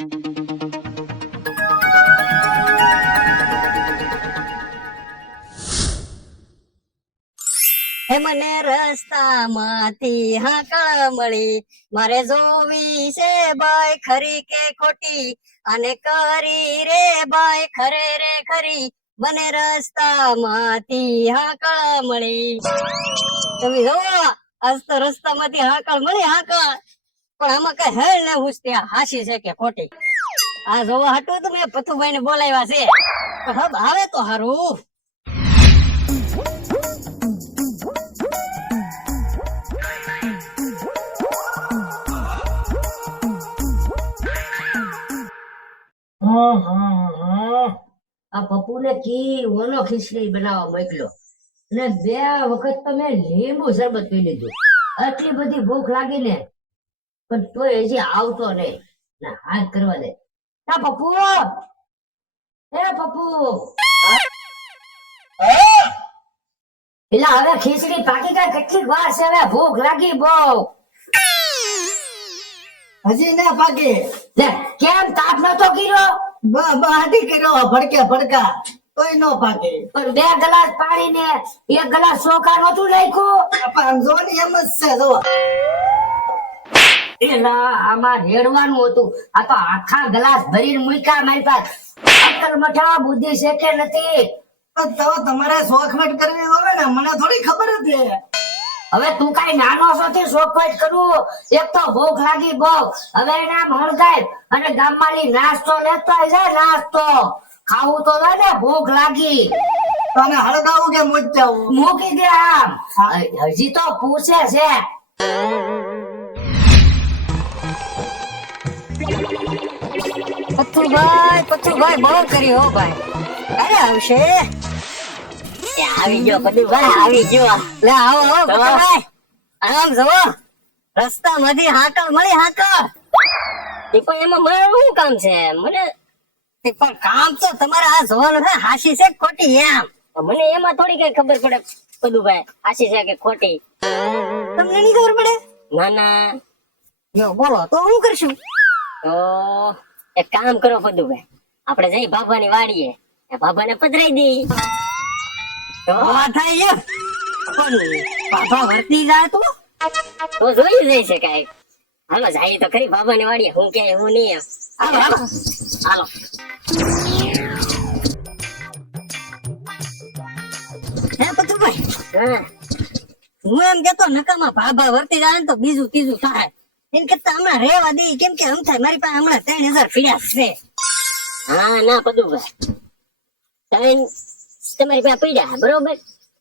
હે મને રસ્તામાંથી હાકળ મળી. મારે જોવી છે ભાઈ ખરી કે ખોટી? અને કરી રે બાય ખરે રે ખરી? મને રસ્તામાંથી હાકળ મળી. તમે જોવો આજ તો રસ્તામાંથી હાકા મળી, હાકળ. પણ આમાં કઈ હેલ ને હું ત્યાં હાસી છે કે ખોટી? આ જોવા હતું તો મેં પથુભાઈ ને બોલાવ્યા છે. હબ આવે તો હારું. આ પપ્પુને કી ઓનો ખીચડી બનાવવા મોકલ્યો. ને બે વખત તો મેં લીંબુ શરબત પી લીધું. આટલી બધી ભૂખ લાગી ને પણ તોય હજી આવતો નહીં. ના હાથ કરવા દે. ના પપ્પુ! એ પપ્પુ! એટલે હવે ખીચડી પાકી ગઈ. કેટલીક વાર છે હવે ભૂખ લાગી બહુ. હજી ના પાકે. લે કેમ તાપ નતો કર્યો? બાટી કર્યો. ભડકે ભડકા. તોય નો પાકે. પણ બે ગ્લાસ પાણી ને એક ગ્લાસ ચોખા નતું નાખ્યું પાંચસો ની એમ જ છે જો એલા આમાં રેડવાનું હતું. આ તો આખા ગ્લાસ ભરીને મૂક્યા મારી પાસે. અક્કલ મઠા બુદ્ધિ છે કે નથી. તો તમારે શોખમેટ કરવી હોય ને મને થોડી ખબર હતી. હવે તું કઈ નાનો છો તે શોખવટ કરું. એક તો ભૂખ લાગી બહુ. હવે એને હળગાય અને ગામમાંથી નાસ્તો લેતો જાય નાસ્તો. ખાવું તો લે ને ભૂખ લાગી. તને હળગાવું કે મૂકી દે આમ. હજી તો પૂછે છે. પથ્થુભાઈ પથ્થુભાઈ બહુ કર્યું હો ભાઈ. ક્યારે આવશે. આવી ગયો પદુભાઈ આવી ગયો. લે આવો આવો તો? પથ્થુભાઈ આમ જુઓ રસ્તામાંથી હાકળ મળી હાકળ. એ એમાં મારું શું કામ છે? મને તે કામ તો તમારે આ જોવાનું છે હાસી છે ખોટી એમ? મને એમાં થોડી કઈ ખબર પડે પદુભાઈ. હાસી છે કે ખોટી? તમને નહીં ખબર પડે? ના ના. બોલો તો હું કરશું? તો એક કામ કરો પદુભાઈ આપણે જઈ બાબાની વાડીએ. એ બાબાને પધરાઈ દઈ. તો થાય બાબા વર્તી જાય તો? તો જોઈ જાય છે કાઈ હાલો જાય તો ખરી બાબાની વાડીએ. હું ક્યાંય હું નહીં હાલો હાલો. હાલો. હે પથ્થુભાઈ હા. હું એમ કેતો નકામાં ભાભા વર્તી જાય તો બીજું ત્રીજું થાય. એમ કરતા હમણાં રેવા દે કેમ કે આમ થાય મારી પાસે હમણાં ત્રણ હજાર પીડ્યા છે. હા ના પદુભાઈ ત્રણ તમારી પાસે પડ્યા બરોબર?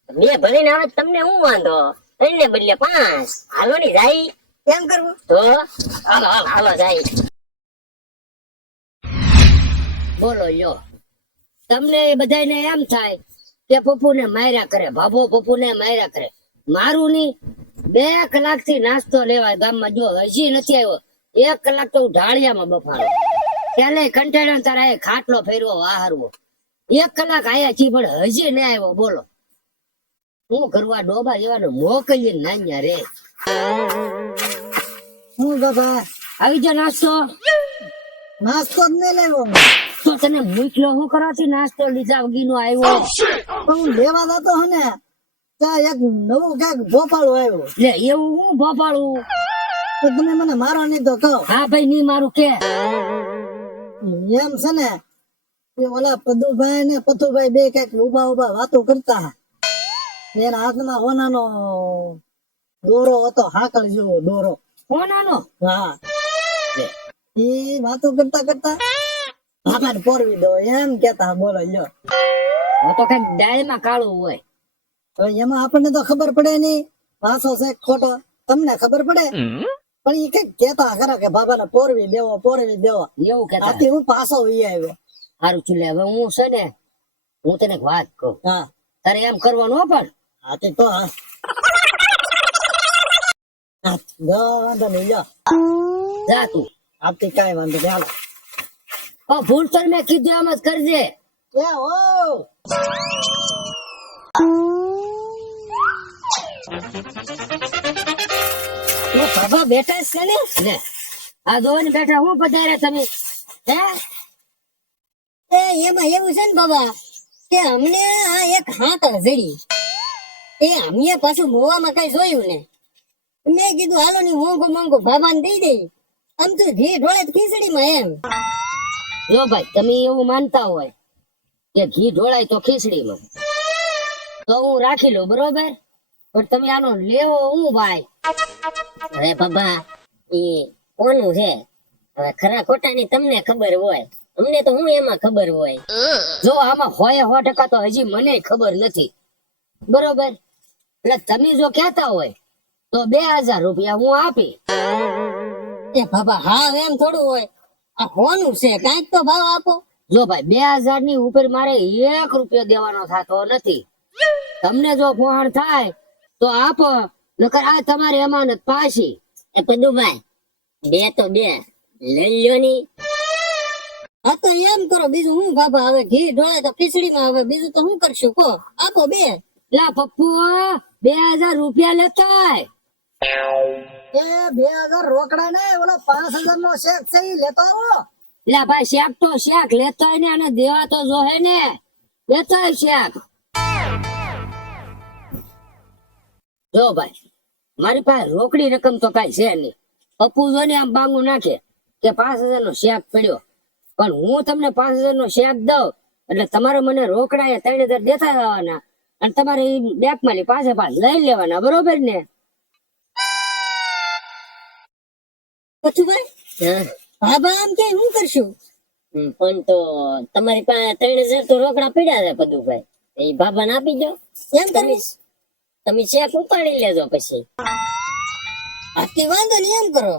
બે ભરીને આવે તમને હું વાંધો? ત્રણ ને બદલે પાંચ. હાલો ની જાય. કેમ કરવું? તો હાલો હાલો હાલો જાય. બોલો યો તમને એ બધાને એમ થાય કે પપ્પુને માર્યા કરે ભાભો પપ્પુને માર્યા કરે. મારું ની બે કલાકથી નાસ્તો લેવાય ગામમાં જો હજી નથી આવ્યો. એક કલાક તો ઢાળિયામાં બફાડો ત્યારે કંટાળ્યો તારા ખાટલો ફેરવો વાહરવો. એક કલાક આયા છી પણ હજી નહીં આવ્યો બોલો. હું કરવા ડોબા જેવાનો મોકલી નાન્યા રે. હું બાબા આવી જા નાસ્તો? નાસ્તો જ નહીં લેવો તો તને મૂકલો હું કરવાથી નાસ્તો લીધા વગીનો આવ્યો? હું લેવા જતો હે ને ત્યાં એક નવું ક્યાંક ભોપાળું આવ્યું. લે એવું હું ભોપાળું? તો તમે મને મારો નહીં તો કહો. હા ભાઈ નહીં મારું કે. એમ છે ને ઓલા પદુભાઈ ને પથુભાઈ બે કંઈક ઊભા ઊભા વાતો કરતા. એના હાથમાં હોનાનો દોરો હતો હાકળ જેવો દોરો. હોનાનો? હા. એ વાતો કરતા કરતા બાપાને પોરવી દો એમ કેતા બોલો લ્યો. તો કંઈક ડાયમાં કાળું હોય. હવે એમાં આપણને તો ખબર પડે નહીં. પાછો છે ખોટો. તમને ખબર પડે? પણ એ કંઈક કેતા ખરા કે બાબાને પોરવી દેવો પોરવી દેવો. એવું કેતા આથી હું પાછો વહી આવ્યો. સારું ચૂલે હવે હું છે ને હું તને એક વાત કહું. હા. તારે એમ કરવાનું પણ. આથી તો હા. હા, જો વાંધો નહીં જો જા તું. આપતી કાંઈ વાંધો નહીં હાલો. ભૂલ તો મેં કીધું એમ જ કરજે. ઓ બાબા બેઠા છે ને? લે. આ દોન બેઠા હું પધારે તમે હે? એ એમાં એવું છે ને બાબા કે અમને આ એક હાથ જડી એ અમને પાછું મોવામાં કઈ જોયું ને. મેં કીધું હાલો ની મોંઘો મોંઘો બાબાને દઈ દઈ. આમ તો ઘી ઢોળે ખીચડી ખીચડીમાં એમ. જો ભાઈ તમે એવું માનતા હોય કે ઘી ઢોળાય તો ખીચડીમાં. તો હું રાખી લઉં બરોબર? પણ તમે આનો લેવો હું ભાઈ? હવે બાબા, એ કોનું છે? હવે ખરા ખોટા ની તમને ખબર હોય. અમને તો હું એમાં ખબર હોય? જો આમાં હોય સો ટકા તો હજી મને ખબર નથી. બરોબર? એટલે તમે જો કહેતા હોય, તો બે હજાર રૂપિયા હું આપી એ બાબા હા એમ થોડું હોય. આ હોનું છે, કાંઈક તો ભાવ આપો. જો ભાઈ, બે હજારની ઉપર મારે એક રૂપિયો દેવાનો થતો નથી. તમને જો ફોન થાય તો આપો, નકર આ તમારી અમાનત પાછી. એ પદુભાઈ, બે તો બે. લઈ લ્યો ની. હા, તો એમ કરો, બીજું હું બાબા હવે ઘી, ઢોળે તો ખીચડીમાં હવે બીજું તો હું કરશું? કો આપો બે. લા, પપ્પુ, બે હજાર રૂપિયા લેતા એ બે હજાર રોકડા ને ઓલો પાંચ હજાર નો શેક છે, ઈ લેતો આવો. લા, ભાઈ, શેક તો શેક લેતો ને, અને દેવા તો જોહે ને. લેતો શેક. જો ભાઈ મારી પાસે રોકડી રકમ તો કઈ છે નહીં. અપુ જો ને આમ બાંગુ નાખે કે પાંચ હજાર નો શેક પડ્યો. પણ હું તમને પાંચ હજાર નો શેક દઉં એટલે તમારે મને રોકડા એ ત્રણ હજાર દેતા જવાના. અને તમારે બેગમાં પાસે પાસ લઈ લેવાના બરોબર ને? પથુભાઈ બાબા આમ કે હું કરશું? પણ તો તમારી પાસે ત્રણ હજાર તો રોકડા પડ્યા છે પદુભાઈ એ બાબાને આપી દો એમ તમે તમે ચેક ઉપાડી લેજો પછી. આથી વાંધો નહીં એમ કરો.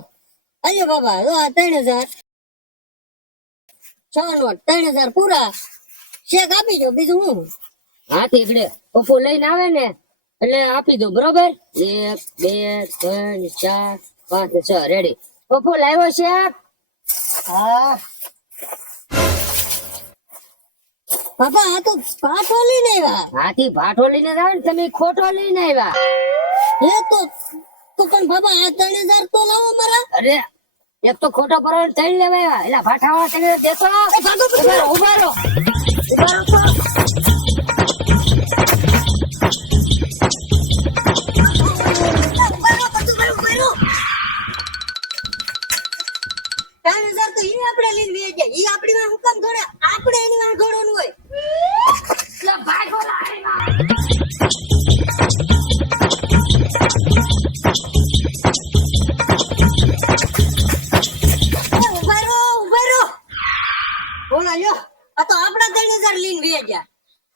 અરે બાબા જો આ ત્રણ હજાર. છ નોટ ત્રણ હજાર પૂરા. ચેક આપી દો બીજું હું? હા તે એકડે. પપ્પુ લઈને આવે ને એટલે આપી દો બરોબર? એક બે ત્રણ ચાર પાંચ છ રેડી. પપ્પો લાવ્યો છે હા. બાબા આ તો પાઠો લઈને આવ્યા. હાથી પાઠો લઈને આવ્યા ને તમે ખોટો લઈને આવ્યા. એ તો તો પણ બાબા આ ત્રણ હજાર તો લાવો મારા. અરે એક તો ખોટો પર ચડી લેવા આવ્યા. એટલે ભાઠા વાળા તેને દેતો ઊભા રહો, ઊભા. ત્રણ આપણે લઈને ઈ આપણી માં હુકમ થોડા આપણે એની માં ઘોડવાનું હોય.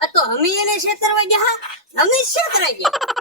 આ તો અમે એને છેતરવા ગયા હા? અમે છેતરાઈ ગયા.